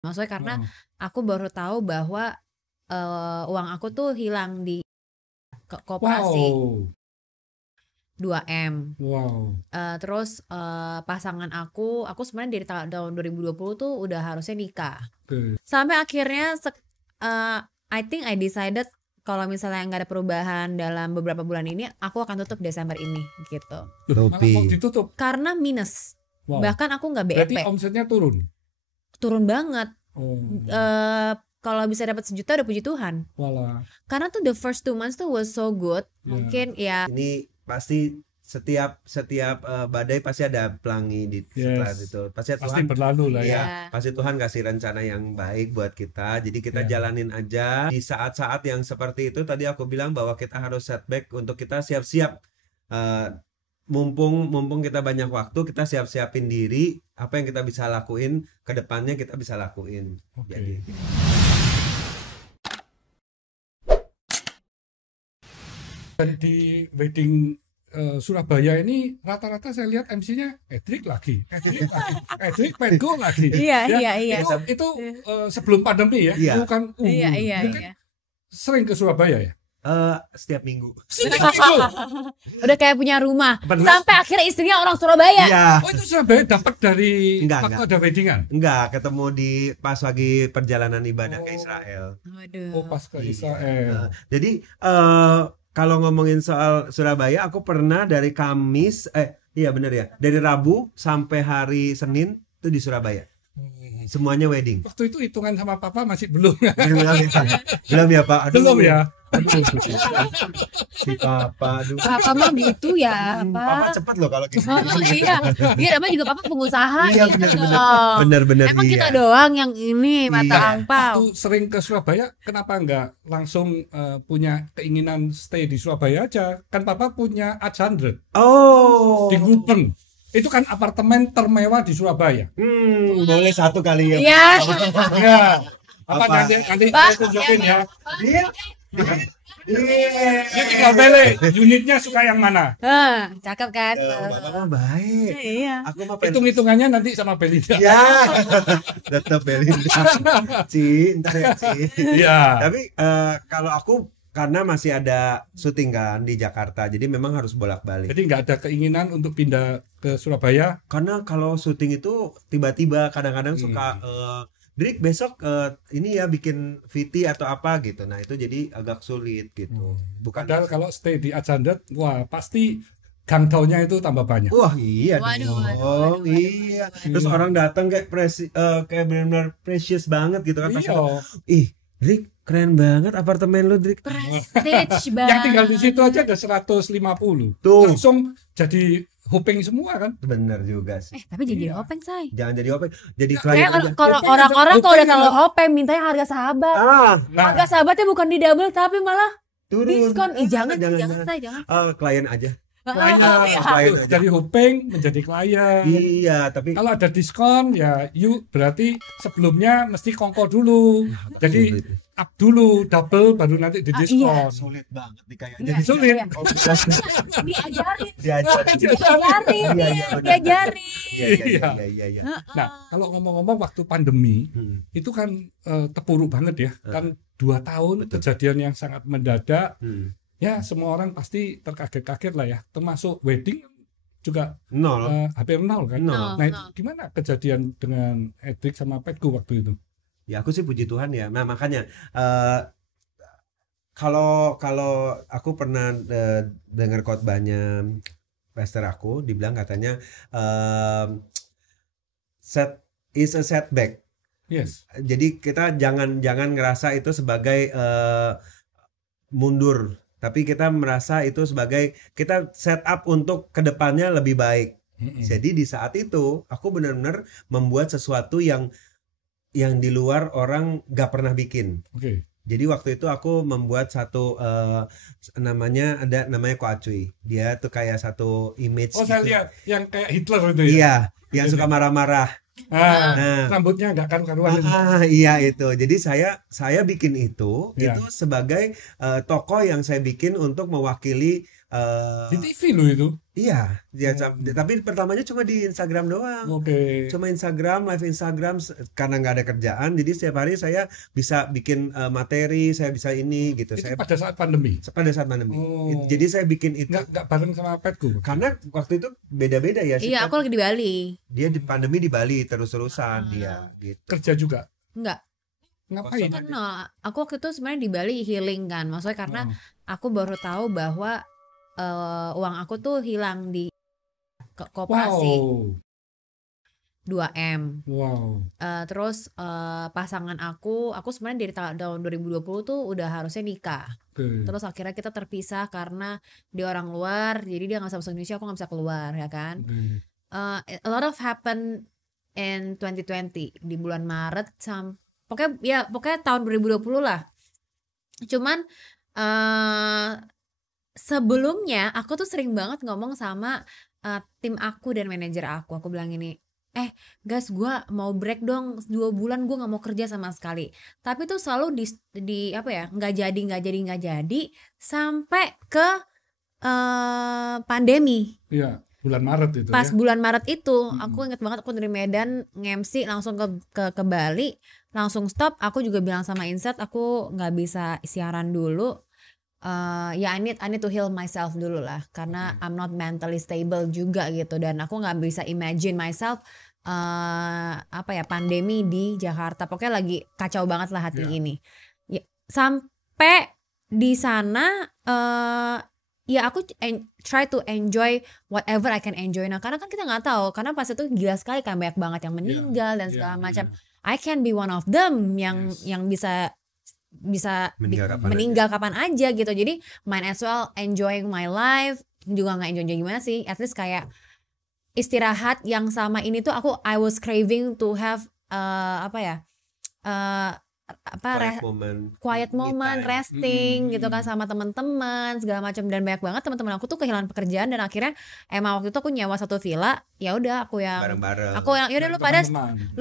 Maksudnya karena Oh. aku baru tahu bahwa uang aku tuh hilang di koperasi Wow. 2M. Wow. Terus pasangan aku sebenarnya dari tahun 2020 tuh udah harusnya nikah. Oke. Sampai akhirnya I think I decided kalau misalnya nggak ada perubahan dalam beberapa bulan ini, aku akan tutup Desember ini gitu. Loh, malah kok ditutup? Karena minus. Wow. Bahkan aku nggak Berarti BEP. omsetnya turun? Turun banget. Oh. Kalau bisa dapat 1 juta udah puji Tuhan. Walah. Karena tuh the first 2 months tuh was so good. Mungkin ya. Ini pasti setiap badai pasti ada pelangi di setelah itu. Pasti Tuhan berlalu lah ya. Pasti Tuhan kasih rencana yang baik buat kita. Jadi kita jalanin aja di saat-saat yang seperti itu. Tadi aku bilang bahwa kita harus setback untuk kita siap-siap. Mumpung kita banyak waktu, kita siap-siapin diri. Apa yang kita bisa lakuin ke depannya kita bisa lakuin. Jadi dan di wedding Surabaya ini rata-rata saya lihat MC-nya Edric lagi, Edric Pedgo lagi. Iya. Itu sebelum pandemi ya, bukan Iya. Sering ke Surabaya ya? Setiap minggu. Udah kayak punya rumah. Sampai akhirnya istrinya orang Surabaya. Iya. Oh, itu Surabaya dapat dari waktu ada weddingan? Enggak, ketemu di pas lagi perjalanan ibadah ke Israel. Waduh. Oh, pas ke Israel. Jadi kalau ngomongin soal Surabaya, aku pernah dari Kamis, iya bener ya, dari Rabu sampai hari Senin itu di Surabaya. Semuanya wedding. Waktu itu hitungan sama Papa masih belum. Belum ya Pak. Aduh. Belum ya. Si Papa, aduh. Papa mah gitu ya, Papa cepet loh kalau gitu. Iya, namanya juga Papa pengusaha. Iya bener. Emang kita doang yang ini mata angpau. Waktu sering ke Surabaya, kenapa enggak langsung punya keinginan stay di Surabaya aja? Kan Papa punya Art100 di Gubeng. Itu kan apartemen termewah di Surabaya. Boleh satu kali ya. Iya. Ya. Apa nanti saya tunjukin ya. Dia tinggal pilih unitnya suka yang mana. Cakep kan? Bapak mah baik. Iya. Aku mah hitung-hitungannya nanti sama Belinda. Ya. Tetap Belinda. Ntar ya Iya. Tapi kalau aku karena masih ada syuting kan di Jakarta, jadi memang harus bolak-balik. Jadi nggak ada keinginan untuk pindah ke Surabaya? Karena kalau syuting itu tiba-tiba kadang-kadang suka Drik besok ini ya bikin VT atau apa gitu. Nah itu jadi agak sulit gitu. Padahal kalau stay di Art100, wah pasti gang taunya itu tambah banyak. Wah iya Waduh. Iya. Terus orang datang kayak benar-benar precious banget gitu kan. Iya. Drik keren banget apartemen lu, Drik. Prestige banget. Yang tinggal di situ aja ada 150. Tuh. Langsung jadi hopeng semua kan? Bener juga sih. Tapi jadi openg, say. Jangan jadi openg, jadi klien aja. Kalau orang-orang kalau udah terlalu openg mintanya harga sahabat. Harga sahabatnya bukan di double tapi malah turun. Diskon. Jangan, say, jangan. Klien aja. Klien aja. Dari hopeng menjadi klien. Iya, tapi kalau ada diskon ya berarti sebelumnya mesti kongko dulu. Jadi up dulu double baru nanti di diskon. Sulit banget nih kayaknya. Jadi sulit. Diajarin. Iya. Nah, kalau ngomong-ngomong waktu pandemi itu kan terpuruk banget ya. Kan 2 tahun kejadian yang sangat mendadak. Ya semua orang pasti terkaget-kaget lah ya, termasuk wedding juga hampir nol kan. Nah itu gimana kejadian dengan Edric sama Pedgo waktu itu? Ya aku sih puji Tuhan ya. Nah makanya kalau aku pernah dengar khotbahnya pastor aku, dibilang katanya is a setback. Yes. Jadi kita jangan ngerasa itu sebagai mundur. Tapi kita merasa itu sebagai kita set up untuk kedepannya lebih baik. Jadi di saat itu aku benar-benar membuat sesuatu yang di luar orang gak pernah bikin. Jadi waktu itu aku membuat satu namanya Koacui. Dia tuh kayak satu image. Oh saya lihat yang kayak Hitler itu ya. Iya, yang suka marah-marah. Rambutnya nggak karu-karuan. Iya itu. Jadi saya bikin itu sebagai tokoh yang saya bikin untuk mewakili Di TV lo itu. Iya, dia tapi pertamanya cuma di Instagram doang. Oke. Cuma Instagram, live Instagram karena nggak ada kerjaan, jadi setiap hari saya bisa bikin materi, saya bisa ini gitu. Itu Saya pada saat pandemi. pada saat pandemi. Oh. Jadi saya bikin itu Nggak bareng sama petku. karena waktu itu beda-beda ya. Iya, aku lagi di Bali. Dia di pandemi di Bali terus-terusan dia gitu. Kerja juga. Enggak. Ngapain? Kan aku waktu itu sebenarnya di Bali healing kan. Maksudnya karena Oh. aku baru tahu bahwa uang aku tuh hilang di koperasi Wow. 2M. Wow. Terus pasangan aku sebenarnya dari tahun 2020 tuh udah harusnya nikah. Oke. Terus akhirnya kita terpisah karena dia orang luar, jadi dia nggak bisa masuk Indonesia, aku nggak bisa keluar ya kan. Oke. A lot of happen in 2020 di bulan Maret pokoknya tahun 2020 lah. Cuman sebelumnya aku tuh sering banget ngomong sama tim aku dan manajer aku bilang ini, guys, gue mau break dong 2 bulan, gue nggak mau kerja sama sekali. Tapi tuh selalu di apa ya, nggak jadi sampai ke pandemi. Iya, bulan Maret itu Pas ya. bulan Maret itu, aku inget banget aku dari Medan nge-MC langsung ke Bali, langsung stop. Aku juga bilang sama Inset, aku nggak bisa siaran dulu. Ya I need to heal myself dulu lah, karena I'm not mentally stable juga gitu, dan aku nggak bisa imagine myself pandemi di Jakarta. Pokoknya lagi kacau banget lah hati ini. Ya, sampai di sana ya aku try to enjoy whatever I can enjoy. Nah, karena kan kita nggak tahu, karena pas itu gila sekali kan, banyak banget yang meninggal dan segala macam. I can be one of them yang bisa meninggal kapan aja gitu. Jadi might as well enjoying my life. Juga nggak enjoy gimana sih, at least kayak istirahat yang sama ini tuh I was craving to have quiet moment, resting gitu kan sama teman-teman segala macam. Dan banyak banget teman-teman aku tuh kehilangan pekerjaan, dan akhirnya emang waktu itu aku nyewa satu villa. Ya udah aku yang Bareng-bareng. yaudah lu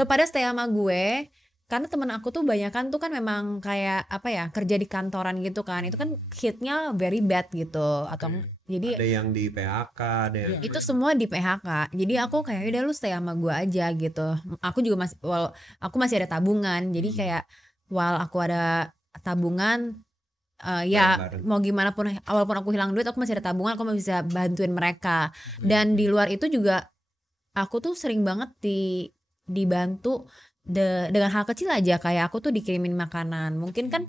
pada stay sama gue. Karena teman aku tuh banyakan tuh kan memang kayak kerja di kantoran gitu kan, itu kan hitnya very bad gitu, atau jadi ada yang di PHK, ada yang itu semua di PHK. Jadi aku kayak udah lu stay sama gue aja gitu. Aku juga aku masih ada tabungan, jadi kayak while aku ada tabungan bareng-bareng. mau gimana pun, walaupun aku hilang duit, aku masih ada tabungan, aku masih bisa bantuin mereka. Dan di luar itu juga aku tuh sering banget dibantu dengan hal kecil aja, kayak aku tuh dikirimin makanan. Mungkin kan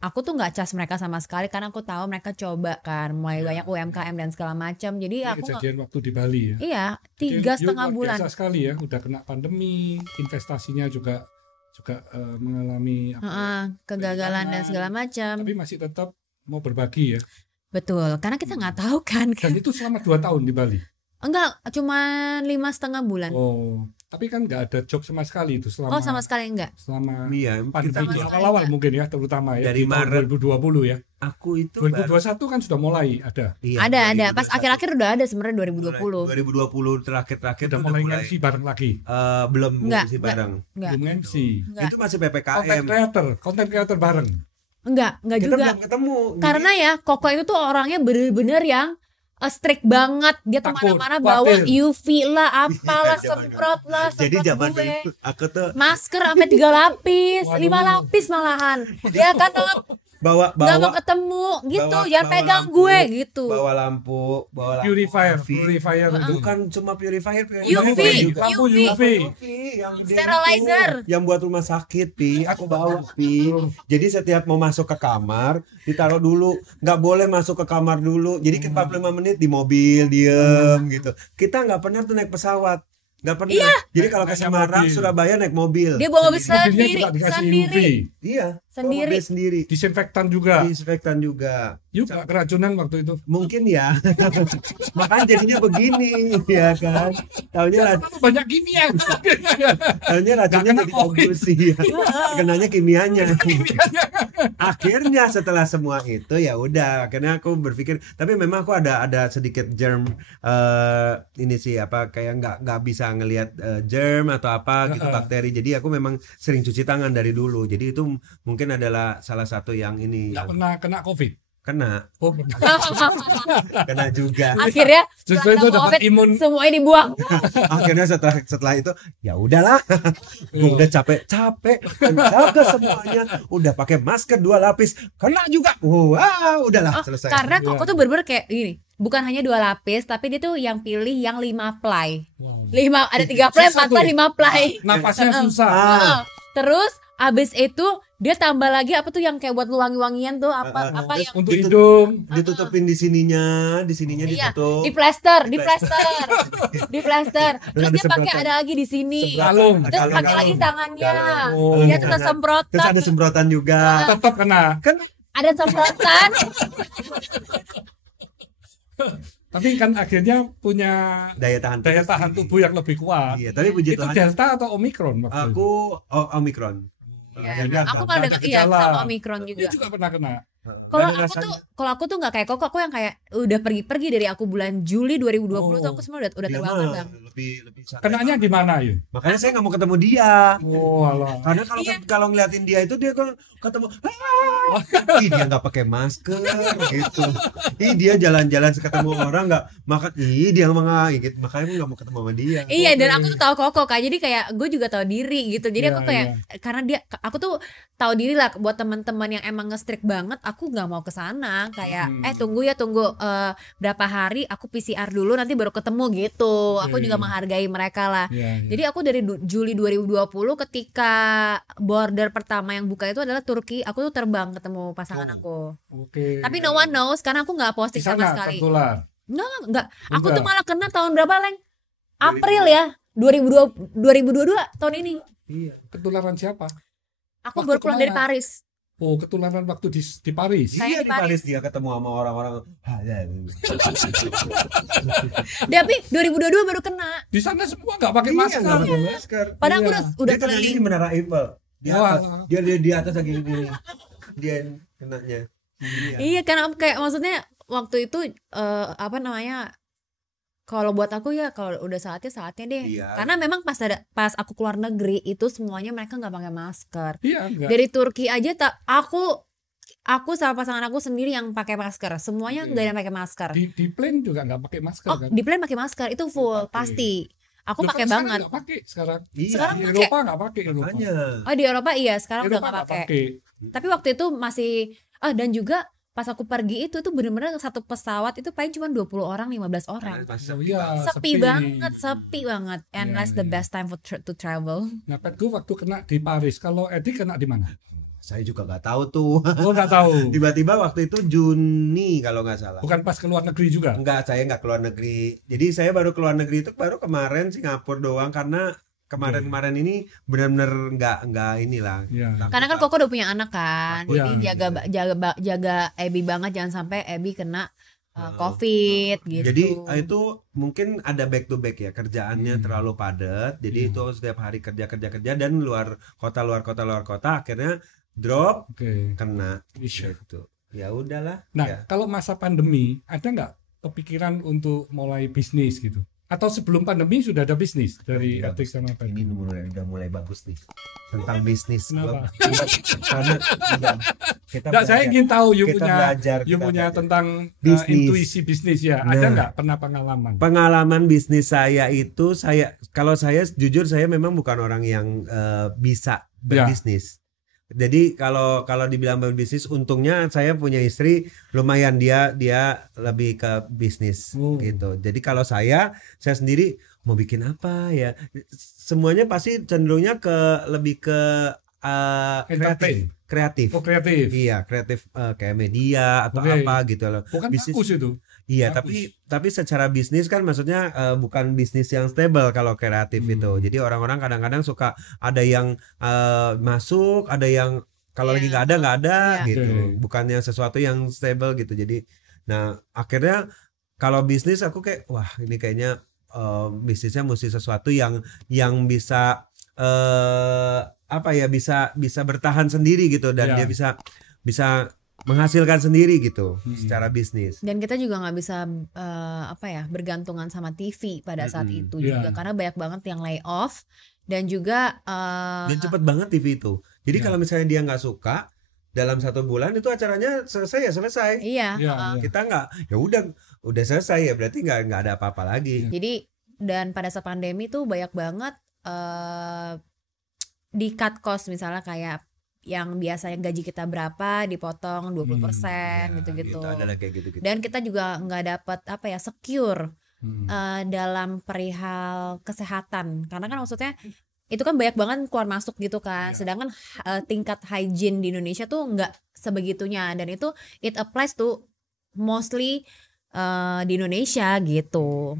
aku tuh nggak cas mereka sama sekali, karena aku tahu mereka coba kan mulai banyak UMKM dan segala macam. Jadi aku kejadian waktu di Bali ya. Iya, 3,5 bulan. Biasa sekali ya, udah kena pandemi, investasinya juga mengalami kegagalan dan segala macam. Tapi masih tetap mau berbagi ya. Betul, karena kita nggak tahu kan. Dan itu selama 2 tahun di Bali. Enggak, cuma 5,5 bulan. Oh, tapi kan nggak ada job sama sekali itu selama. Oh, sama sekali enggak. Selama Iya, pandemi sama awal-awal mungkin ya, terutama ya dari di tahun Maret 2020 ya. aku itu 2021 kan sudah mulai ada. Iya, Ada. Pas akhir-akhir udah ada sebenarnya 2020. 2020 terakhir Udah mulai MC bareng lagi. belum Enggak, ngisi bareng. Enggak. Belum MC. Enggak. Itu masih Content creator bareng. Enggak Kita juga. belum ketemu. Karena ya Koko itu tuh orangnya bener-bener yang strict banget. Dia Takut, kemana-mana bawa khawatir. UV lah, apalah, Iya, zaman semprot lah, Jadi semprot zaman gue. dulu aku tuh Masker sampai 3 lapis, Waduh. 5 lapis malahan. Dia kan bawa nggak mau ketemu gitu, jangan bawa pegang lampu, gue gitu. bawa lampu Purifier UV. itu. Bukan cuma purifier, UV, lampu UV. UV. yang Sterilizer. yang buat rumah sakit, Pi. Aku bawa, Pi. Jadi setiap mau masuk ke kamar ditaruh dulu, nggak boleh masuk ke kamar dulu. Jadi 45 menit di mobil diem gitu. Kita nggak pernah tuh naik pesawat, nggak pernah. Iya. Jadi kalau ke Naik Semarang, mobil. Surabaya naik mobil. Dia bawa mobil Mobilnya sendiri, juga dikasih UV. sendiri. Iya. Sendiri. Mobil sendiri. Disinfektan juga. Disinfektan juga. Yuk, nggak keracunan waktu itu. Mungkin ya. Makanya jadinya begini, ya kan. Taunya Terlalu banyak kimia. racunnya Nggak kena jadi COVID. bagus sih. Kenanya kimianya. Akhirnya setelah semua itu ya udah, akhirnya aku berpikir, tapi memang aku ada sedikit germ ini sih kayak nggak bisa ngelihat germ atau apa gitu, bakteri. Jadi aku memang sering cuci tangan dari dulu. Jadi itu mungkin adalah salah satu yang ini Nggak pernah kena COVID. kena Oh, kena juga. Akhirnya justru itu dapat imun. semuanya dibuang. Akhirnya setelah itu ya udahlah, gue udah capek menjaga semuanya, udah pakai masker 2 lapis kena juga, wah udahlah selesai. Karena Koko tuh bener-bener kayak gini, bukan hanya 2 lapis, tapi dia tuh yang pilih yang 5 ply. 5 ada 3 ply, 4 ply, 5 ply. Napasnya susah. Terus abis itu dia tambah lagi apa tuh yang kayak buat wangi-wangian tuh apa yang Untuk hidung. Ditutupin di sininya iya, ditutup. di plester. Terus dia pakai semprotan. ada lagi di sini. Kalung. Terus pakai lagi tangannya. Oh. Dia terus semprotan. Terus ada semprotan juga. Tetap kena. Ada semprotan. Tapi kan akhirnya punya Daya tahan tubuh yang lebih kuat. Iya, tapi puji Itu Tuhan Delta atau Omicron waktu itu? aku Omicron. Iya, aku malah ada dengar gejala. sama Omicron Dia juga. juga pernah kena. Kalau aku tuh nggak kayak Koko, aku yang kayak udah pergi dari aku bulan Juli 2020 tuh aku semua udah Dia terbang. mah lebih santai. Kenanya di mana, Yun? Makanya saya nggak mau ketemu dia. Oh, alah. Karena kalau ngeliatin dia itu dia kan ketemu, ih dia nggak pakai masker gitu. Ih dia jalan-jalan ketemu orang nggak makan. Ih dia gitu. Makanya aku nggak mau ketemu sama dia. Iya, dan aku tuh tahu Koko Kak. Jadi kayak gue juga tahu diri gitu. Jadi aku kayak karena aku tuh tahu diri lah buat teman-teman yang emang nge-strict banget, aku nggak mau ke sana. Kayak tunggu berapa hari aku PCR dulu nanti baru ketemu gitu. Aku juga menghargai mereka lah. Jadi aku dari Juli 2020 ketika border pertama yang buka itu adalah Turki, aku tuh terbang ketemu pasangan aku. Oke. Tapi no one knows karena aku nggak posting Di sana sama sekali. tertular. Enggak. Aku tuh malah kena tahun berapa, Leng? April ya, 2022 tahun ini. Iya. Ketularan siapa? Aku Waktu baru pulang dari kemana? Paris. Oh, ketularan waktu di Paris. Saya Iya di di Paris dia ketemu sama orang-orang. Tapi 2022 baru kena. Di sana semua nggak pakai masker. Nggak pakai masker. Padahal aku udah Dia kenanya di keliling. Menara Eiffel. Di Wah. atas. Dia di atas lagi gini. Dia kenanya. Iya, karena kayak maksudnya waktu itu kalau buat aku ya kalau udah saatnya deh. Iya. Karena memang pas aku keluar negeri itu semuanya mereka nggak pakai masker. Iya, enggak. Dari Turki aja aku sama pasangan aku sendiri yang pakai masker. Semuanya nggak ada yang pakai masker. Di plane juga nggak pakai masker kan? Di plane pakai masker itu full pasti. Aku Loh, pakai kan banget. Nggak pakai sekarang. Iya. Sekarang Di pakai. Eropa nggak pakai Eropa. Makanya. Oh di Eropa iya, sekarang udah Eropa nggak nggak pakai. pakai. Tapi waktu itu masih dan juga pas aku pergi itu bener-bener satu pesawat itu paling cuma 20 orang, 15 orang. Oh, iya, Sepi banget. And Iya, that's the iya. best time to travel. Nah, Petku waktu kena di Paris. Kalau Edi kena di mana? Saya juga nggak tahu tuh. Oh, nggak tahu. Tiba-tiba waktu itu Juni kalau nggak salah. Bukan pas ke luar negeri juga. Enggak, saya nggak keluar negeri. Jadi saya baru keluar negeri itu baru kemarin Singapura doang karena kemarin ini benar-benar nggak inilah. Iya. Karena kan Koko udah punya anak kan. Iya. Jadi jaga Abby banget, jangan sampai Abby kena COVID gitu. Jadi itu mungkin ada back to back ya, kerjaannya terlalu padat. Jadi itu setiap hari kerja dan luar kota akhirnya drop Oke. kena Iya. gitu. Ya udahlah. Nah, ya. kalau masa pandemi ada nggak kepikiran untuk mulai bisnis gitu? Atau sebelum pandemi sudah ada bisnis dari Udah Edik sama Petku? Ini udah mulai bagus nih tentang bisnis. Kenapa? Karena kita Nggak, saya ingin tahu you kita punya belajar, you kita punya belajar. tentang Bisnis. intuisi bisnis ya. Ada Nah. nggak pernah pengalaman? Pengalaman bisnis saya itu kalau saya jujur saya memang bukan orang yang bisa berbisnis. Jadi kalau dibilang berbisnis, untungnya saya punya istri lumayan dia lebih ke bisnis gitu. Jadi kalau saya sendiri mau bikin apa ya, semuanya pasti cenderungnya lebih ke kreatif. Oh, kreatif. Iya, kreatif kayak media atau Oke. apa gitu loh. Bukan Bisnis. bagus itu. Iya, Bagus. tapi secara bisnis kan maksudnya bukan bisnis yang stable kalau kreatif itu. Jadi orang-orang kadang-kadang suka ada yang masuk, ada yang kalau lagi nggak ada Iya. gitu. Oke. Bukannya sesuatu yang stable gitu. Jadi, nah akhirnya kalau bisnis aku kayak wah ini kayaknya bisnisnya mesti sesuatu yang bisa bisa bertahan sendiri gitu dan Iya. dia bisa menghasilkan sendiri gitu secara bisnis. Dan kita juga nggak bisa bergantungan sama TV pada saat itu Iya. juga karena banyak banget yang lay off dan juga Dan cepet banget TV itu. Jadi Iya. kalau misalnya dia nggak suka, dalam 1 bulan itu acaranya selesai ya selesai. Iya. Iya, iya. Kita nggak, ya udah selesai ya berarti nggak ada apa-apa lagi. Jadi dan pada saat pandemi tuh banyak banget di cut cost, misalnya kayak yang biasanya gaji kita berapa dipotong 20% gitu-gitu. Gitu, adalah kayak gitu-gitu. Dan kita juga nggak dapat apa ya, secure dalam perihal kesehatan, karena kan maksudnya itu kan banyak banget keluar masuk gitu kan. Sedangkan tingkat hygiene di Indonesia tuh nggak sebegitunya, dan itu it applies to mostly di Indonesia gitu.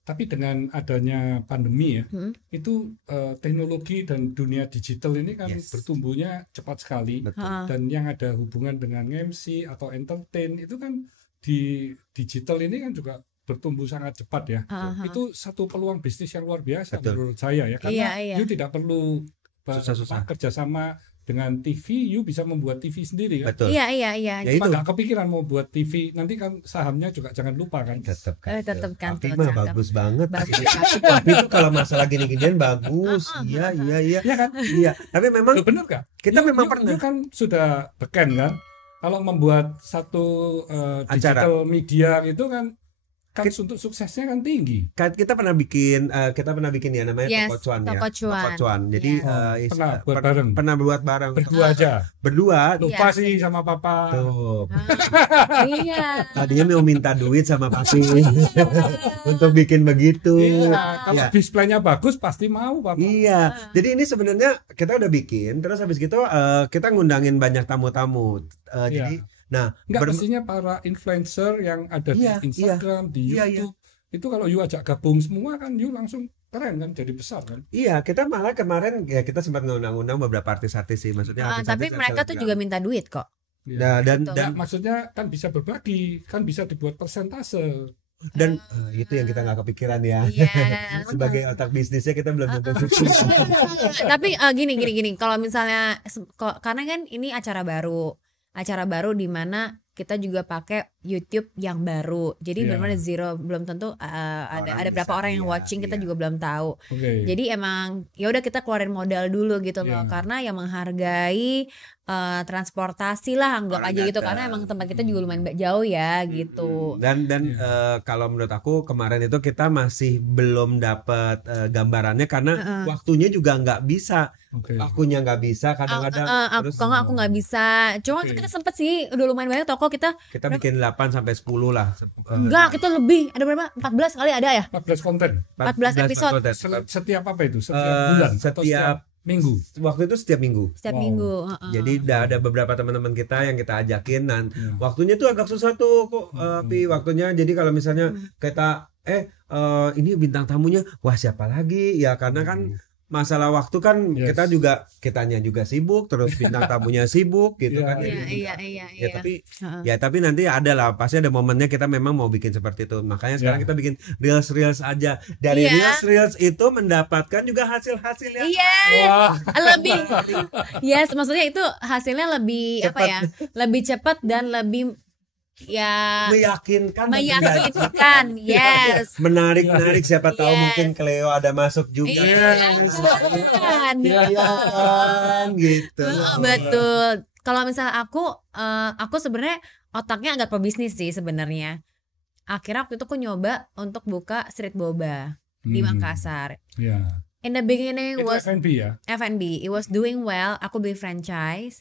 Tapi dengan adanya pandemi ya, itu teknologi dan dunia digital ini kan bertumbuhnya cepat sekali. Dan yang ada hubungan dengan MC atau entertain itu kan di digital ini kan juga bertumbuh sangat cepat ya. Itu satu peluang bisnis yang luar biasa menurut saya ya, karena you tidak perlu susah-susah kerjasama dengan TV, you bisa membuat TV sendiri kan. Betul. Iya. Ya Cuma itu. nggak kepikiran mau buat TV, nanti kan sahamnya juga jangan lupa kan. Tetap kan. Tapi Tapi mah bagus banget. Tapi itu kalau masalah gini-ginian bagus. Iya. Iya kan? Iya. Tapi memang Loh, bener gak? kita memang pernah. You kan sudah beken kan. Kalau membuat satu digital media itu kan untuk suksesnya kan tinggi. Kita pernah bikin ya namanya Toko Cuan. Jadi pernah buat bareng. Berdua. Lupa sih sama papa. Tuh. Iya. Tadinya mau minta duit sama papi untuk bikin begitu. Iya, kalau displaynya bagus pasti mau papa. Iya. Jadi ini sebenarnya kita udah bikin, terus habis gitu kita ngundangin banyak tamu-tamu. Jadi nggak mestinya para influencer yang ada di Instagram, di YouTube, itu kalau you ajak gabung semua kan you langsung keren kan, jadi besar kan. Iya, kita malah kemarin ya kita sempat ngundang-undang beberapa artis-artis sih, maksudnya artis-artis tapi mereka tuh juga minta duit kok. Dan maksudnya kan bisa berbagi, kan bisa dibuat persentase. Dan itu yang kita nggak kepikiran ya. Sebagai otak bisnisnya kita belum tentu sukses. Tapi gini, kalau misalnya karena kan ini acara baru di mana kita juga pakai YouTube yang baru, jadi benar-benar zero, belum tentu ada berapa orang yang watching, kita juga belum tahu. Jadi emang ya udah kita keluarin modal dulu gitu loh, karena yang menghargai transportasi lah, anggap aja gitu, karena emang tempat kita juga lumayan jauh ya gitu. Dan kalau menurut aku kemarin itu kita masih belum dapat gambarannya karena waktunya juga nggak bisa. Akunya nggak bisa kadang-kadang. Aku nggak bisa. Cuma kita sempet sih, udah lumayan banyak toko kita bikin 8 sampai 10 lah. Enggak, kita lebih. Ada berapa? 14 kali ada ya? 14 konten. 14 episode. Setiap apa itu? Setiap bulan atau setiap minggu? Waktu itu setiap minggu. Setiap minggu. Jadi udah ada beberapa teman-teman kita yang kita ajakin, dan waktunya tuh agak susah tuh kok, waktunya. Jadi kalau misalnya kita ini bintang tamunya, wah siapa lagi ya, karena kan masalah waktu kan, kitanya juga sibuk, terus bintang tamunya sibuk gitu kan. Iya. Tapi nanti ada lah, pasti ada momennya kita memang mau bikin seperti itu. Makanya sekarang kita bikin reels aja. Dari reels itu mendapatkan juga hasil-hasil yang lebih. Maksudnya itu hasilnya lebih cepat. Apa ya? Lebih cepat dan lebih meyakinkan. Menarik, siapa tahu mungkin Cleo ada masuk juga. Gitu. Betul. Kalau misalnya aku sebenarnya otaknya agak pebisnis sih sebenarnya. Akhirnya waktu itu aku nyoba untuk buka street boba di Makassar. In the beginning was F&B ya? F&B. It was doing well. Aku beli franchise.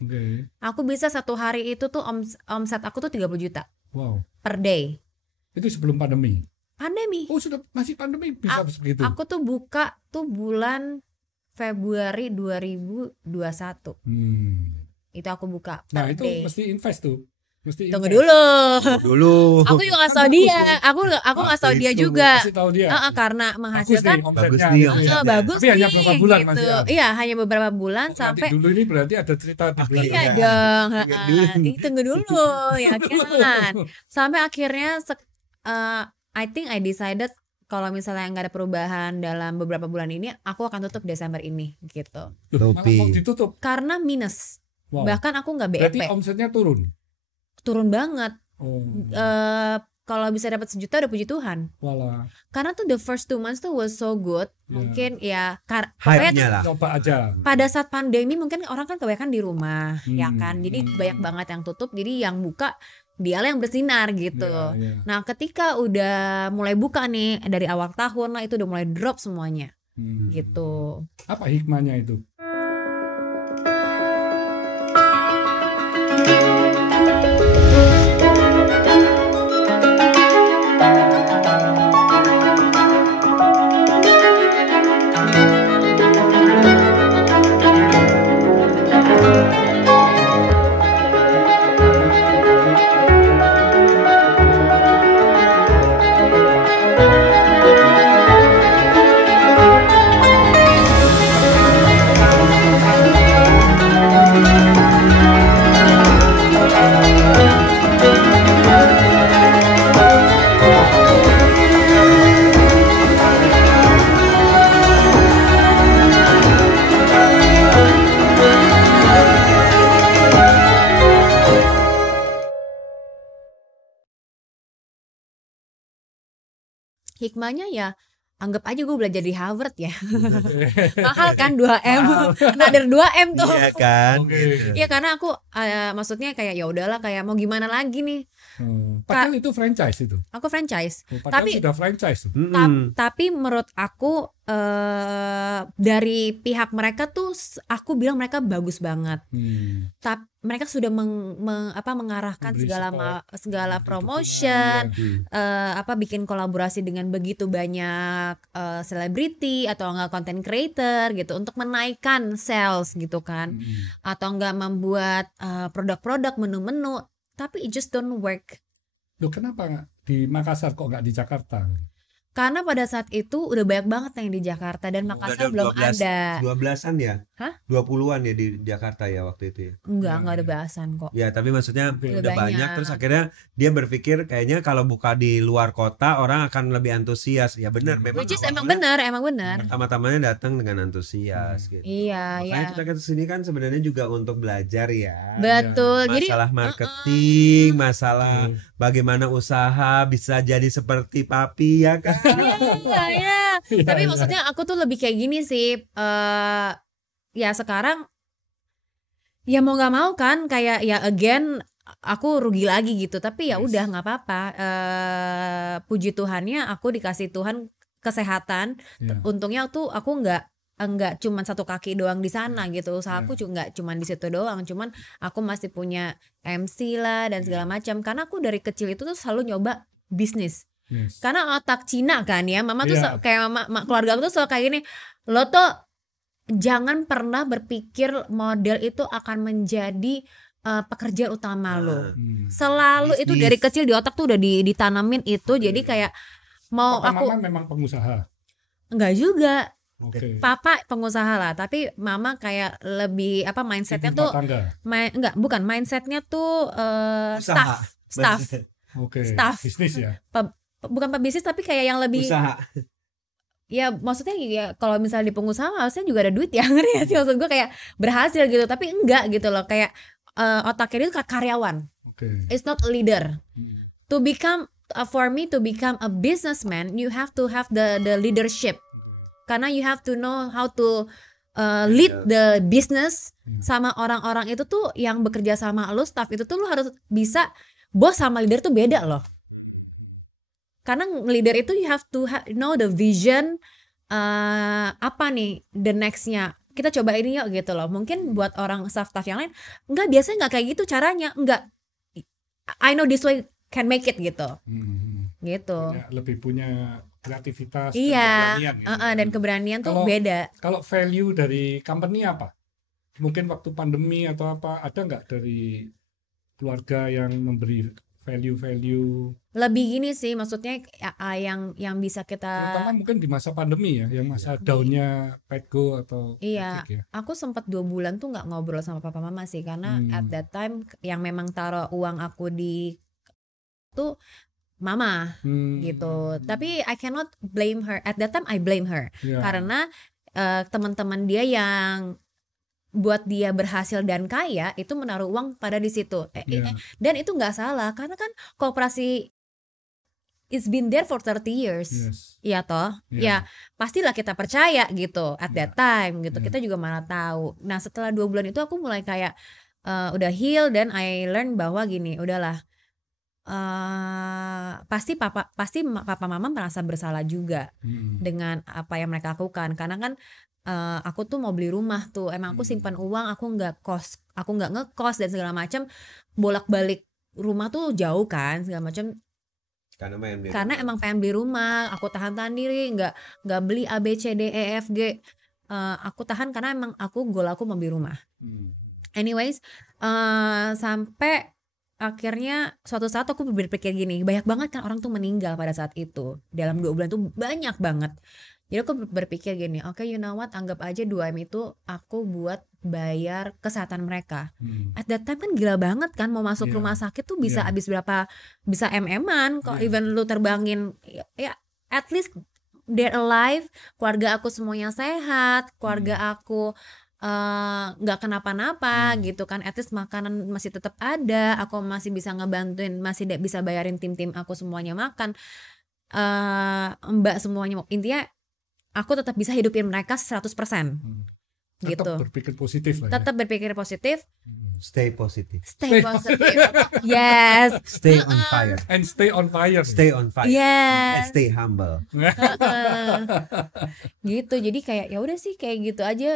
Aku bisa satu hari itu tuh omset aku tuh 30 juta. Wow. Per day. Itu sebelum pandemi? Pandemi. Oh, sudah masih pandemi bisa seperti itu? Aku tuh buka tuh bulan Februari 2021. Itu aku buka per itu day. mesti invest tuh. Tunggu dulu. Aku juga nggak tahu dia. Aku nggak tahu dia juga. Karena menghasilkan bagus tapi nih. Hanya beberapa bulan gitu. Iya, hanya beberapa bulan sampai. Dulu ini berarti ada cerita di bulan. Iya dong. Tunggu dulu, ya kan. Sampai akhirnya, I think I decided kalau misalnya nggak ada perubahan dalam beberapa bulan ini, aku akan tutup Desember ini gitu. Malah mau ditutup karena minus. Bahkan aku nggak BEP. Berarti omsetnya turun banget. kalau bisa dapat 1 juta udah puji Tuhan. Walah. Karena tuh the first 2 months tuh was so good. Mungkin ya hype-nya tuh, lah. Coba aja. pada saat pandemi mungkin orang kan kebanyakan di rumah, ya kan. Jadi banyak banget yang tutup, jadi yang buka dialah yang bersinar gitu. Nah, ketika udah mulai buka nih dari awal tahun lah, itu udah mulai drop semuanya. Gitu. Apa hikmahnya itu? Hikmahnya ya anggap aja gue belajar di Harvard ya. Mahal kan 2M. Another 2M tuh. Iya kan. Iya karena aku maksudnya kayak ya udahlah, kayak mau gimana lagi nih. Padahal itu franchise itu. Aku franchise. Padahal Tapi sudah franchise. tapi menurut aku dari pihak mereka tuh aku bilang mereka bagus banget. Tapi mereka sudah mengarahkan Memberi segala promotion, bikin kolaborasi dengan begitu banyak selebriti atau enggak content creator gitu untuk menaikkan sales gitu kan, atau enggak membuat produk-produk menu-menu, tapi it just don't work. Loh, kenapa nggak di Makassar kok nggak di Jakarta? Karena pada saat itu udah banyak banget yang di Jakarta dan Makassar belum ada. 12-an ya? Hah? 20-an ya di Jakarta ya waktu itu ya? Enggak ada bahasan kok. Ya tapi maksudnya udah banyak. banyak. Terus akhirnya dia berpikir kayaknya kalau buka di luar kota orang akan lebih antusias. Ya benar memang. Which is emang benar. Pertama-tamanya datang dengan antusias gitu. Iya, Makanya kita kesini kan sebenarnya juga untuk belajar ya. Betul. Masalah marketing, masalah bagaimana usaha bisa jadi seperti papi ya kan. Iya. Tapi maksudnya aku tuh lebih kayak gini sih. Ya sekarang ya mau nggak mau kan kayak ya again aku rugi lagi gitu. Tapi ya udah nggak apa-apa. Puji Tuhannya aku dikasih Tuhan kesehatan. Untungnya tuh aku nggak cuman satu kaki doang di sana gitu. Usahaku juga nggak cuman di situ doang. Cuman aku masih punya MC lah dan segala macam. Karena aku dari kecil itu tuh selalu nyoba bisnis. Karena otak Cina kan ya, mama tuh kayak mama keluarga aku tuh selalu kayak gini, lo tuh jangan pernah berpikir model itu akan menjadi pekerjaan utama lo. Selalu itu dari kecil di otak tuh udah ditanamin itu. Jadi kayak mau Papa, mama memang pengusaha? Enggak juga. Papa pengusaha lah, tapi mama kayak lebih mindsetnya tuh bukan mindsetnya tuh staff. Staff bisnis ya, bukan pebisnis tapi kayak yang lebih usaha. Ya maksudnya ya kalau misalnya di pengusaha harusnya juga ada duit ya, ngerti gak sih maksud gue, kayak berhasil gitu, tapi enggak gitu loh, kayak otaknya itu karyawan. It's not a leader. To become for me to become a businessman, you have to have the leadership. Karena you have to know how to lead the business sama orang-orang itu tuh yang bekerja sama lo, staff itu tuh lo harus bisa, bos sama leader tuh beda loh. Karena leader itu you have to know the vision, apa nih the nextnya, kita coba ini yuk gitu loh. Mungkin buat orang staff yang lain enggak, biasanya enggak kayak gitu caranya, enggak, I know this way can make it gitu. Gitu. Lebih punya kreativitas, keberanian gitu. Dan keberanian tuh beda. Kalau value dari company apa? Mungkin waktu pandemi atau apa, ada nggak dari keluarga yang memberi value-value? Lebih gini sih, maksudnya yang bisa kita, terutama mungkin di masa pandemi ya, yang masa downnya Petgo atau iya, ya. Aku sempat 2 bulan tuh nggak ngobrol sama papa mama sih, karena at that time yang memang taruh uang aku di tuh mama gitu. Tapi I cannot blame her at that time. I blame her karena teman-teman dia yang buat dia berhasil dan kaya itu menaruh uang pada di situ. Dan itu nggak salah, karena kan kooperasi it's been there for 30 years. Iya toh? Ya pastilah kita percaya gitu at that time gitu. Kita juga mana tahu. Nah setelah 2 bulan itu aku mulai kayak udah heal, dan I learn bahwa gini, udahlah, pasti papa mama merasa bersalah juga dengan apa yang mereka lakukan, karena kan aku tuh mau beli rumah tuh, emang aku simpan uang, aku nggak ngekos dan segala macam, bolak-balik rumah tuh jauh kan segala macam. Karena emang pengen beli rumah, aku tahan diri, nggak beli A B C D E F G, aku tahan karena emang goal aku mau beli rumah. Anyways, sampai akhirnya suatu saat aku berpikir gini, banyak banget kan orang tuh meninggal pada saat itu, dalam 2 bulan tuh banyak banget. Jadi aku berpikir gini, oke, you know what, anggap aja 2M itu aku buat bayar kesehatan mereka. At that time kan gila banget kan, mau masuk rumah sakit tuh bisa habis berapa, bisa MM-an kok, even lu terbangin, ya at least they're alive, keluarga aku semuanya sehat, keluarga aku nggak kenapa-napa gitu kan, at least makanan masih tetap ada, aku masih bisa ngebantuin, masih bisa bayarin tim aku semuanya makan, mbak semuanya, intinya aku tetap bisa hidupin mereka 100%. Gitu. Tetap berpikir positif lah. Tetap berpikir positif. Stay positive. Stay positive. Yes. Stay on fire. And stay on fire. Stay on fire. Yes. And stay humble. Gitu. Jadi kayak ya udah sih kayak gitu aja.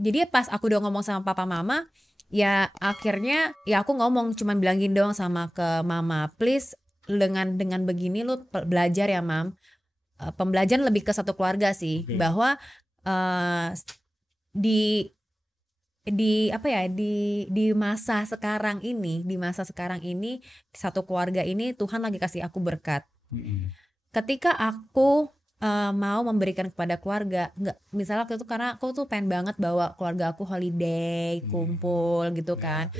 Jadi pas aku udah ngomong sama papa mama, ya akhirnya ya aku ngomong, cuman bilangin doang sama ke mama, please dengan begini lu belajar ya mam. Pembelajaran lebih ke satu keluarga sih, bahwa di masa sekarang ini satu keluarga ini Tuhan lagi kasih aku berkat. Ketika aku mau memberikan kepada keluarga, misalnya waktu itu karena aku tuh pengen banget bawa keluarga aku holiday, kumpul gitu kan.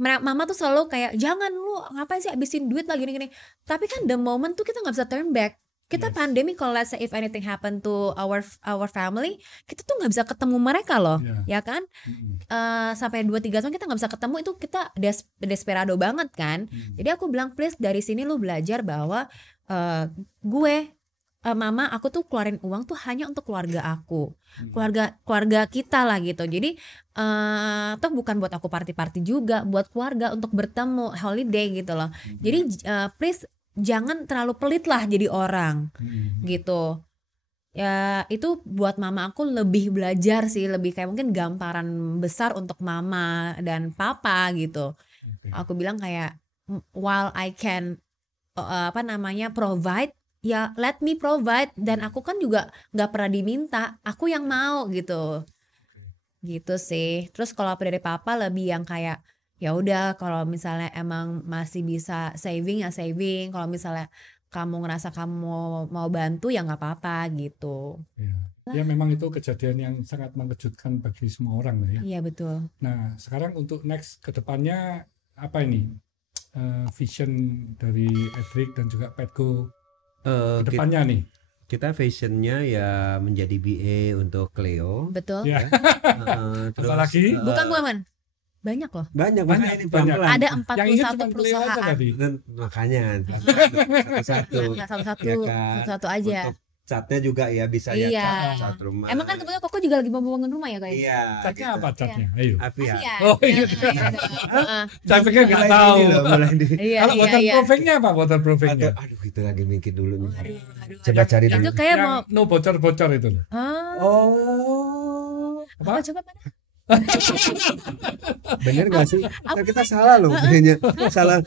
Mama tuh selalu kayak, jangan lu ngapain sih habisin duit lah gini-gini. Tapi kan the moment tuh kita nggak bisa turn back. Kita pandemi, kalau let's say if anything happen to our family, kita tuh nggak bisa ketemu mereka loh, ya kan? Sampai 2-3 tahun kita nggak bisa ketemu, itu kita desperado banget kan? Jadi aku bilang, please dari sini lu belajar bahwa mama, aku tuh keluarin uang tuh hanya untuk keluarga aku, keluarga kita lah gitu. Jadi toh bukan buat aku party juga, buat keluarga untuk bertemu holiday gitu loh. Jadi please jangan terlalu pelit lah jadi orang gitu. Ya itu buat mama aku lebih belajar sih, lebih kayak mungkin gamparan besar untuk mama dan papa gitu. Aku bilang kayak, while I can provide, ya let me provide, dan aku kan juga nggak pernah diminta, aku yang mau gitu sih. Terus kalau dari papa lebih yang kayak, ya udah kalau misalnya emang masih bisa saving ya saving, kalau misalnya kamu ngerasa kamu mau bantu ya nggak apa-apa gitu. Ya memang itu kejadian yang sangat mengejutkan bagi semua orang lah ya. Iya betul. Nah sekarang untuk next kedepannya apa ini vision dari Edric dan juga Petco kedepannya nih? Kita fashionnya ya menjadi BA untuk Cleo. Betul. Ya. Terus lagi? Bukan. Banyak loh. Banyak. Ini pelan-pelan. Ada yang ini 41 perusahaan. Dan makanya satu-satu. Ya, satu-satu. Ya kan? Satu-satu aja. Untuk catnya juga ya bisa ya cat satu rumah. Emang kan kebetulan Koko juga lagi mau bangun rumah ya guys? Iya. Catnya gitu. apa catnya? Ayo. Avian. Oh iya. Saya pikir nggak tahu. Kalau waterproofingnya apa waterproofingnya? Aduh itu lagi mikir dulu. Aduh. Coba cari dulu. Itu kayak mau. No bocor-bocor itu. Oh. Apa coba mana? Bener gak sih? Kan kita salah loh kayaknya.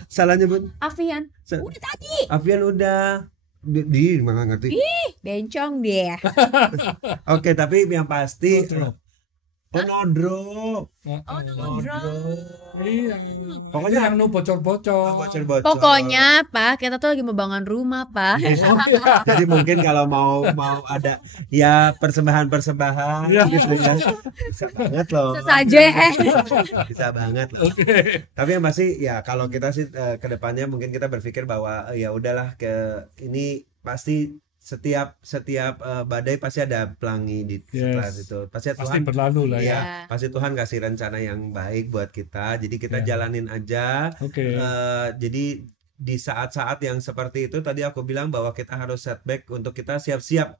Salah nyebut. Avian. Udah tadi. Avian udah. Di mana ngerti? Ih, bencong dia. Oke, tapi yang pasti Nodro. Iya. Pokoknya yang no bocor-bocor. Pokoknya Pak, kita tuh lagi membangun rumah Pak. Jadi mungkin kalau mau ada ya persembahan gitu ya. Bisa banget loh. Bisa banget loh. Tapi yang pasti ya kalau kita sih kedepannya mungkin kita berpikir bahwa ya udahlah ini pasti setiap badai pasti ada pelangi di setelah itu. Pasti Tuhan berlalu lah ya. Pasti Tuhan kasih rencana yang baik buat kita. Jadi kita jalanin aja. Okay. Jadi di saat-saat yang seperti itu tadi aku bilang bahwa kita harus setback untuk kita siap-siap,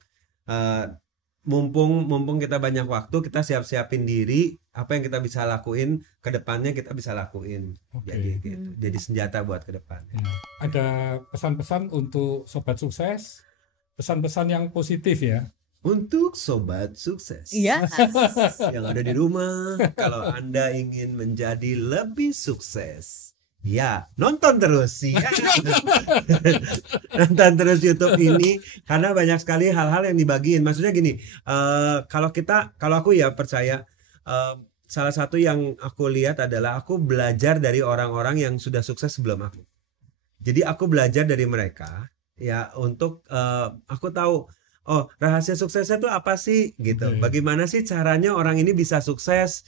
mumpung kita banyak waktu, kita siap-siapin diri apa yang kita bisa lakuin ke depannya, kita bisa lakuin. Jadi gitu. Jadi senjata buat ke depan. Ada pesan-pesan untuk sobat sukses, pesan-pesan yang positif ya. Untuk sobat sukses Iya. yang ada di rumah, kalau Anda ingin menjadi lebih sukses, ya nonton terus ya. Nonton terus YouTube ini karena banyak sekali hal-hal yang dibagiin. Maksudnya gini, kalau aku ya percaya, salah satu yang aku lihat adalah aku belajar dari orang-orang yang sudah sukses sebelum aku. Jadi aku belajar dari mereka ya, untuk aku tahu, oh rahasia suksesnya tuh apa sih gitu. Bagaimana sih caranya orang ini bisa sukses.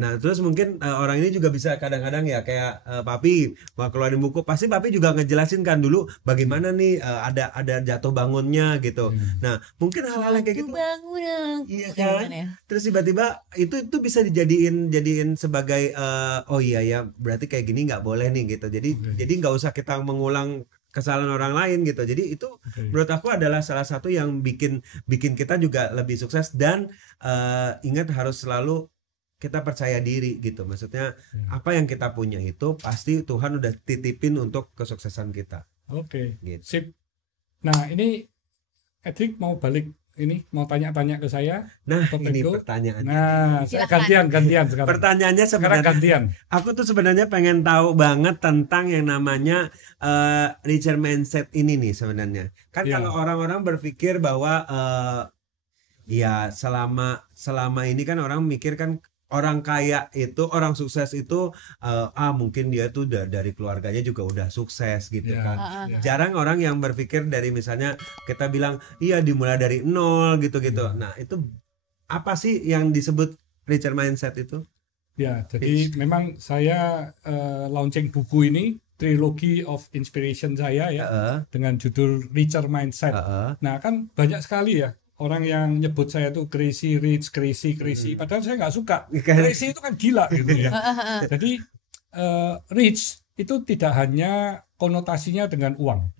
Nah terus mungkin orang ini juga bisa kadang-kadang ya kayak Papi mau keluarin buku, pasti Papi juga ngejelasin kan dulu bagaimana nih ada jatuh bangunnya gitu. Nah mungkin hal-hal kayak gitu, iya kan, terus tiba-tiba itu bisa dijadiin sebagai oh iya ya berarti kayak gini nggak boleh nih gitu. Jadi nggak usah kita mengulang kesalahan orang lain gitu. Jadi itu menurut aku adalah salah satu yang bikin kita juga lebih sukses. Dan ingat harus selalu kita percaya diri gitu. Maksudnya apa yang kita punya itu pasti Tuhan udah titipin untuk kesuksesan kita. Gitu. Sip. Nah ini Edric mau balik, ini mau tanya-tanya ke saya. Nah ini pertanyaannya. Nah gantian sekarang. Pertanyaannya sebenarnya gantian. Aku tuh sebenarnya pengen tahu banget tentang yang namanya richer mindset ini nih sebenarnya. Kan kalau orang-orang berpikir bahwa ya selama ini kan orang mikir kan orang kaya itu, orang sukses itu mungkin dia tuh dari keluarganya juga udah sukses gitu kan. Jarang orang yang berpikir dari misalnya kita bilang iya dimulai dari nol gitu-gitu. Nah, itu apa sih yang disebut richer mindset itu? Ya, jadi memang saya launching buku ini, Trilogy of Inspiration saya ya, dengan judul Richer Mindset. Nah, kan banyak sekali ya orang yang nyebut saya tuh crazy rich, crazy, padahal saya nggak suka. Crazy itu kan gila gitu ya. Jadi rich itu tidak hanya konotasinya dengan uang.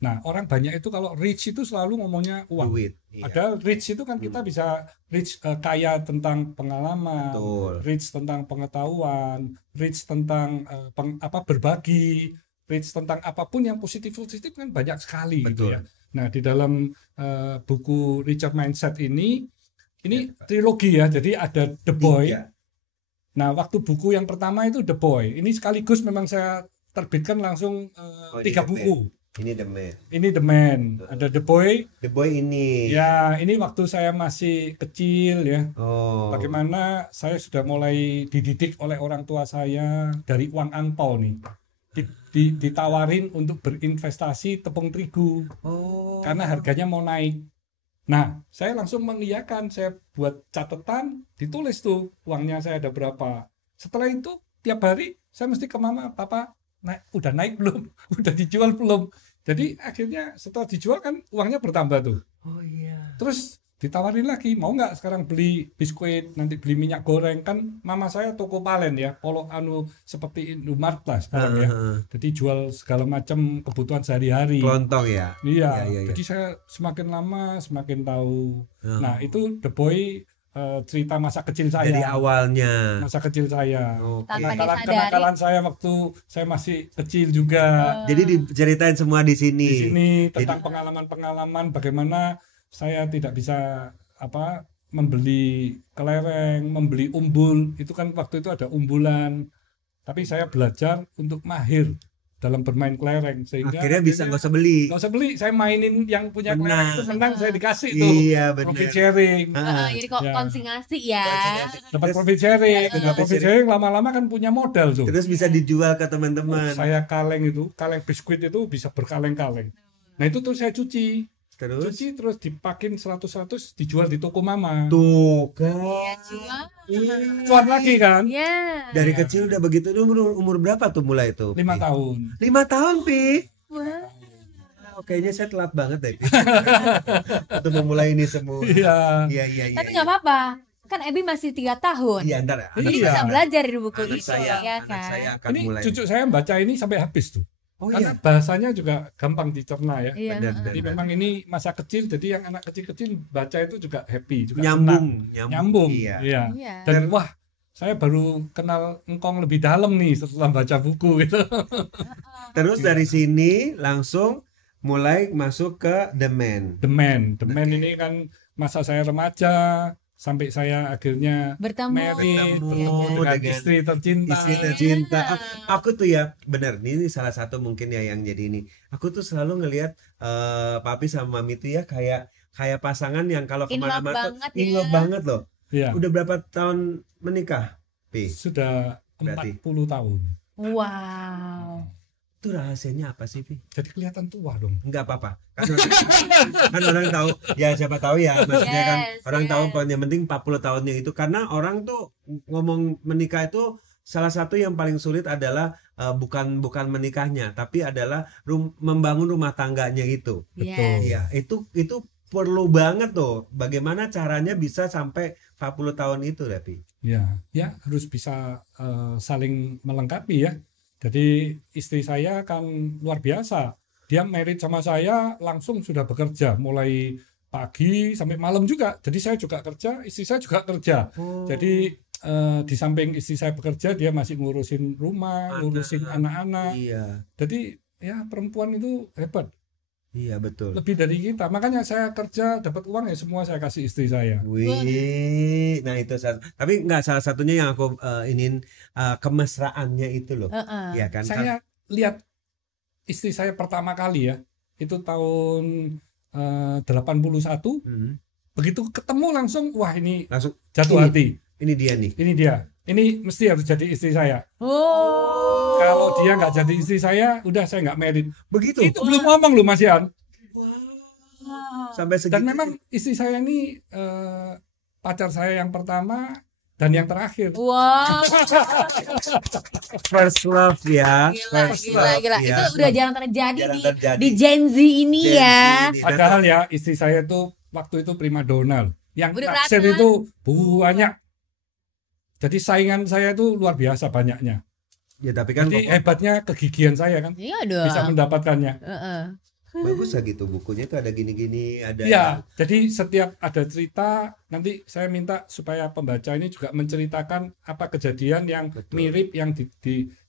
Nah, orang banyak itu kalau rich itu selalu ngomongnya uang. Duit. Padahal rich itu kan kita bisa rich, kaya tentang pengalaman, rich tentang pengetahuan, rich tentang berbagi, rich tentang apapun yang positif kan banyak sekali gitu ya. Nah, di dalam buku Richer Mindset ini trilogi ya. Jadi ada The Boy. Nah, waktu buku yang pertama itu The Boy. Ini sekaligus memang saya terbitkan langsung 3 buku. Ini The Man. Ini The Man. Ada The Boy. The Boy ini. Ya, ini waktu saya masih kecil ya. Bagaimana saya sudah mulai dididik oleh orang tua saya dari uang angpau nih. Ditawarin untuk berinvestasi tepung terigu karena harganya mau naik. Nah, saya langsung mengiyakan, saya buat catatan, ditulis tuh uangnya saya ada berapa. Setelah itu tiap hari saya mesti ke mama, papa, udah naik belum, udah dijual belum. Jadi akhirnya setelah dijual kan uangnya bertambah tuh. Terus ditawarin lagi, mau nggak sekarang beli biskuit, nanti beli minyak goreng. Kan mama saya toko palen ya, seperti Indomart lah sekarang ya. Jadi jual segala macam kebutuhan sehari-hari. Kelontong ya? Iya. Jadi saya semakin lama semakin tahu. Nah itu The Boy, cerita masa kecil saya. Dari awalnya. Masa kecil saya. Kenakalan saya waktu saya masih kecil juga. Jadi diceritain semua di sini. Di sini tentang pengalaman-pengalaman bagaimana saya tidak bisa membeli kelereng, membeli umbul. Itu kan waktu itu ada umbulan. Tapi saya belajar untuk mahir dalam bermain kelereng sehingga akhirnya bisa nggak usah beli. Saya mainin yang punya kelereng itu menang, saya dikasih tuh. Iya, profit sharing. Jadi kok konsinyasi ya. Dapat profit sharing. Profit sharing lama-lama kan punya modal tuh. Terus bisa dijual ke teman-teman. Saya kaleng biskuit itu bisa berkaleng-kaleng. Nah itu tuh saya cuci terus dipakin 100 dijual di toko mama. Tuh kan. Cuan lagi kan? Iya. Dari kecil udah begitu. Umur berapa tuh mulai itu? 5 tahun. 5 tahun, Pi. Wow. Kayaknya saya telat banget deh, Pi. Untuk memulai ini semua. Iya. Tapi nggak apa-apa. Kan Ebi masih 3 tahun. Iya, ntar. Jadi bisa belajar di buku anak itu saya, ya anak kan. saya akan ini mulai. cucu saya baca ini sampai habis tuh. Oh Karena iya. bahasanya juga gampang dicerna ya. Iya, Benar, heeh. Jadi memang ini masa kecil, jadi yang anak kecil-kecil baca itu juga happy, juga Nyambung, senang. Nyambung. Iya. Iya. Iya. Dan wah, saya baru kenal engkong lebih dalam nih setelah baca buku gitu. Terus dari sini langsung mulai masuk ke The Man. The Man ini kan masa saya remaja sampai saya akhirnya Bertemu. married, Bertemu bertemu dengan dengan istri tercinta. Istri tercinta. Aku tuh ya, bener, ini salah satu mungkin ya yang jadi ini. Aku tuh selalu ngelihat papi sama mami tuh ya kayak pasangan yang kalau In love kemana-mana tuh banget in ya. love banget loh. Iya, Udah berapa tahun menikah, Pi? sudah Berarti. 40 tahun. Wow. Itu rahasianya apa sih, Pi? Jadi kelihatan tua dong. Enggak apa-apa. Kan orang tahu, ya siapa tahu ya, maksudnya kan Yes, orang tahu yes. yang penting 40 tahunnya itu karena orang tuh ngomong menikah itu salah satu yang paling sulit adalah bukan menikahnya, tapi adalah membangun rumah tangganya itu. Betul. Iya, itu perlu banget tuh. Bagaimana caranya bisa sampai 40 tahun itu, Pi? Ya harus bisa saling melengkapi ya. Jadi istri saya kan luar biasa. Dia married sama saya langsung sudah bekerja mulai pagi sampai malam juga. Jadi saya juga kerja, istri saya juga kerja. Jadi di samping istri saya bekerja, dia masih ngurusin rumah, ngurusin anak-anak. Iya. Jadi ya perempuan itu hebat, Iya, betul. lebih dari kita. Makanya saya kerja dapat uang ya semua saya kasih istri saya. Wih, nah itu tapi nggak salah satunya yang aku ingin kemesraannya itu loh, Heeh. ya kan? Saya lihat istri saya pertama kali ya, itu tahun 81. Begitu ketemu langsung, wah ini Langsung jatuh hati. ini dia nih. Ini dia. Ini mesti harus jadi istri saya. Oh. Kalau dia nggak jadi istri saya, udah saya nggak married. Begitu. Itu belum ngomong loh Mas Yan. Wow. Sampai segitu. Dan memang istri saya ini pacar saya yang pertama dan yang terakhir. Wow. First love ya. Gila, First gila, love, gila. ya. Itu udah jarang terjadi Jarang di terjadi. di Gen Z ini Gen Z ya. ini. Padahal ya istri saya itu waktu itu primadona loh. Yang Udah naksir berapa? itu banyak. Jadi saingan saya itu luar biasa banyaknya. Ya tapi kan Jadi hebatnya kegigihan saya kan Iya dong. bisa mendapatkannya. Heeh. bagus lah gitu bukunya tuh ada gini-gini, ada. Iya, jadi setiap ada cerita nanti saya minta supaya pembaca ini juga menceritakan apa kejadian yang Betul. mirip yang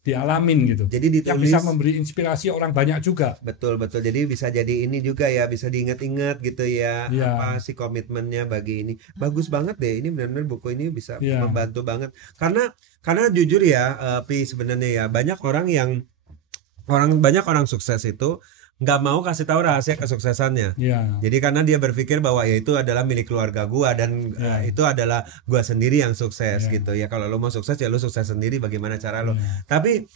dialamin gitu. Jadi Yang ditulis. bisa memberi inspirasi orang banyak juga. Betul. Jadi bisa jadi ini juga ya, bisa diingat-ingat gitu ya. Iya. Apa sih komitmennya bagi ini. Bagus banget deh. Ini benar-benar buku ini bisa Iya. membantu banget. Karena jujur ya, Pi, sebenarnya ya banyak orang sukses itu nggak mau kasih tahu rahasia kesuksesannya. Iya. Jadi karena dia berpikir bahwa ya itu adalah milik keluarga gua dan Iya. itu adalah gua sendiri yang sukses Iya. gitu ya. Kalau lo mau sukses ya lo sukses sendiri, bagaimana cara lo. Iya. Tapi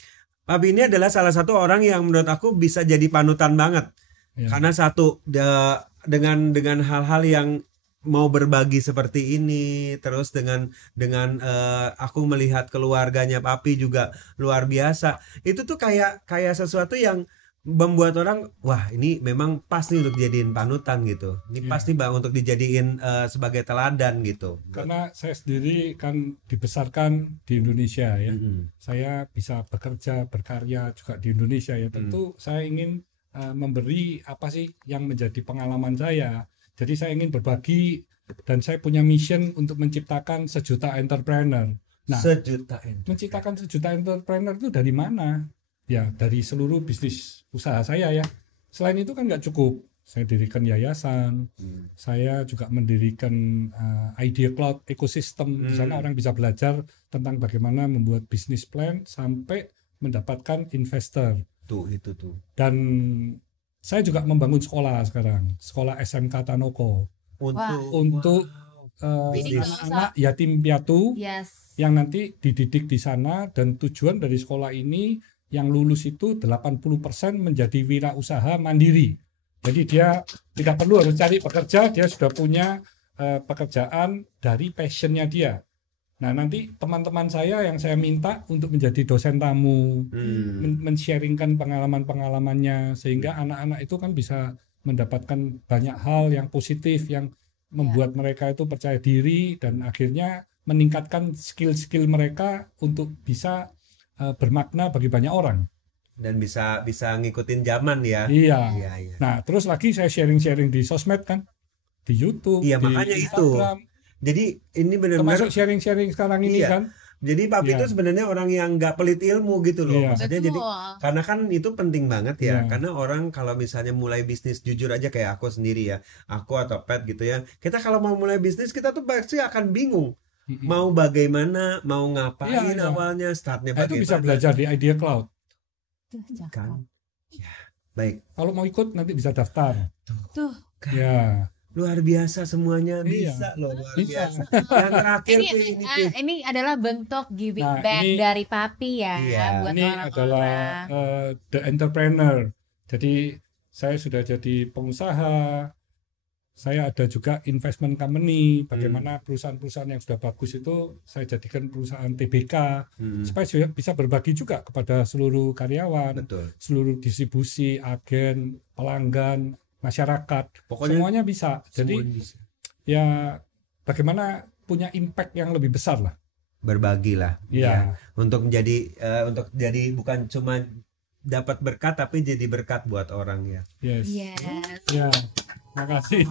Papi ini adalah salah satu orang yang menurut aku bisa jadi panutan banget. Iya. Karena satu dengan hal-hal yang mau berbagi seperti ini, terus dengan aku melihat keluarganya Papi juga luar biasa. Itu tuh kayak sesuatu yang membuat orang wah ini memang pasti untuk dijadiin panutan gitu. Ini Iya. pasti bang untuk dijadiin sebagai teladan gitu. Karena saya sendiri kan dibesarkan di Indonesia ya. Mm-mm. Saya bisa bekerja, berkarya juga di Indonesia ya. Tentu saya ingin memberi apa sih yang menjadi pengalaman saya. Jadi saya ingin berbagi dan saya punya mission untuk menciptakan sejuta entrepreneur. Nah, Sejuta menciptakan sejuta entrepreneur itu dari mana? Ya, dari seluruh bisnis usaha saya ya. Selain itu kan nggak cukup. Saya dirikan yayasan, saya juga mendirikan Idea Cloud ekosistem. Di sana orang bisa belajar tentang bagaimana membuat bisnis plan sampai mendapatkan investor. itu tuh. Dan saya juga membangun sekolah sekarang, sekolah SMK Tanoko untuk Bisnis. anak-anak yatim piatu Yes. yang nanti dididik di sana, dan tujuan dari sekolah ini yang lulus itu 80% menjadi wirausaha mandiri. Jadi dia tidak perlu harus cari pekerja, dia sudah punya pekerjaan dari passionnya dia. Nah nanti teman-teman saya yang saya minta untuk menjadi dosen tamu, men-sharingkan pengalaman-pengalamannya, sehingga anak-anak itu kan bisa mendapatkan banyak hal yang positif yang membuat mereka itu percaya diri dan akhirnya meningkatkan skill-skill mereka untuk bisa bermakna bagi banyak orang. dan bisa ngikutin zaman ya. Iya. Iya, iya. Nah, terus lagi saya sharing-sharing di sosmed kan, di YouTube, Iya, di makanya Instagram. Jadi ini benar-benar Termasuk sharing-sharing sekarang ini Iya. kan. Jadi Papi Iya. itu sebenarnya orang yang nggak pelit ilmu gitu loh. Iya. Maksudnya jadi karena kan itu penting banget ya. Iya. Karena orang kalau misalnya mulai bisnis, jujur aja kayak aku sendiri ya, aku atau Pat gitu ya. Kita kalau mau mulai bisnis kita tuh pasti akan bingung. Mau bagaimana, mau ngapain Iya, iya. awalnya, startnya Nah, itu bisa bagaimana. belajar di Idea Cloud. Kan? Ya, baik. Kalau mau ikut nanti bisa daftar. Tuh. Ya. Luar biasa semuanya Iya. bisa loh, luar Bisa. biasa. Yang terakhir Ini, tuh Pi. ini adalah bentuk giving Nah, back ini- dari Papi ya Iya. buat Ini orang-orang. adalah the entrepreneur. Jadi saya sudah jadi pengusaha. Saya ada juga investment company. Bagaimana perusahaan-perusahaan yang sudah bagus itu saya jadikan perusahaan TBK supaya saya bisa berbagi juga kepada seluruh karyawan, Betul. seluruh distribusi, agen, pelanggan, masyarakat. Pokoknya Semuanya bisa. Jadi semuanya bisa. ya bagaimana punya impact yang lebih besar lah. Berbagi lah. Iya. Untuk jadi bukan cuma dapat berkat tapi jadi berkat buat orang ya. Yes. Yes. Ya. Makasih.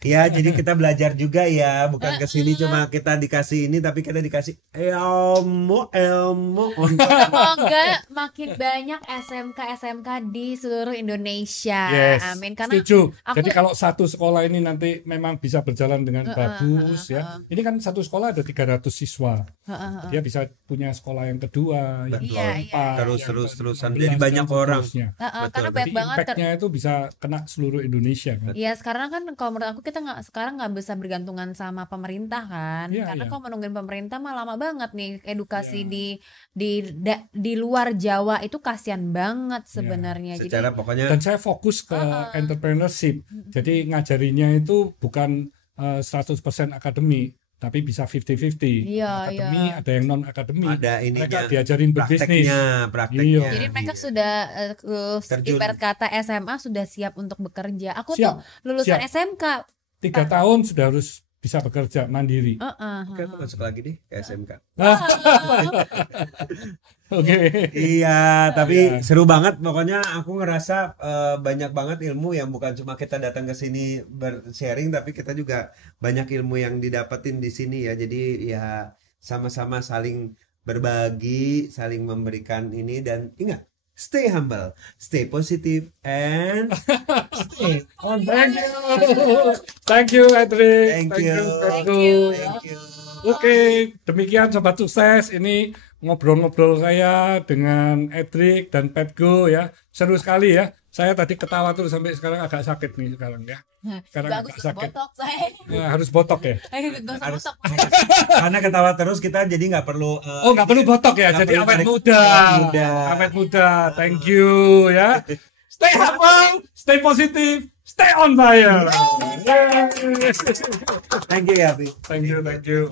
Ya, jadi kita belajar juga ya, bukan kesini cuma kita dikasih ini tapi kita dikasih ilmu. Semoga makin banyak SMK di seluruh Indonesia. Yes. Amin. Karena Setuju. aku- Jadi kalau satu sekolah ini nanti memang bisa berjalan dengan bagus ya. Ini kan satu sekolah ada 300 siswa. Dia bisa punya sekolah yang kedua, yang Betul. Iya, keempat, Terus-terusan. yang Jadi ke-15, banyak dan orang. seterusnya. Betul. karena Jadi banyak banget impact-nya itu bisa kena seluruh Indonesia kan. ya sekarang kan kalau menurut aku kita sekarang nggak bisa bergantungan sama pemerintah kan, Iya, karena iya. kalau menungguin pemerintah mah lama banget nih edukasi di luar Jawa itu kasihan banget sebenarnya. Jadi Secara pokoknya Dan saya fokus ke entrepreneurship. Jadi ngajarinya itu bukan 100% akademi, tapi bisa 50-50. Iya, Akademi, iya. ada yang non akademi. ada ininya, Mereka diajarin berbisnis. prakteknya. Iya. Jadi mereka Iya. sudah Terjun. ibarat kata SMA sudah siap untuk bekerja. Aku Siap, tuh lulusan siap. SMK. 3 tahun sudah harus bisa bekerja mandiri. Kan masuk lagi deh ke SMK. Oke. Iya, tapi Iya. seru banget. Pokoknya aku ngerasa banyak banget ilmu yang bukan cuma kita datang ke sini bersharing, tapi kita juga banyak ilmu yang didapetin di sini ya. Jadi ya sama-sama saling berbagi, saling memberikan ini, dan ingat, stay humble, stay positive, and stay on Thank you. Thank you, Edric. Thank you. Pedro. Thank you. Oke, demikian Sobat Sukses. Ini ngobrol-ngobrol saya dengan Edric dan Petgo ya. Seru sekali ya. Saya tadi ketawa terus sampai sekarang agak sakit nih sekarang ya. Sekarang Bagus agak sakit. botok saya. Ya, harus botok ya. Gak usah Harus- botok. Karena ketawa terus kita jadi nggak perlu Oh, nggak perlu botok ya. Nggak Jadi perlu awet tarik- muda. awet muda. Awet muda. Thank you ya. Stay humble, stay positive, stay on fire. Yeay. Thank you ya, Pi. Thank you, thank you.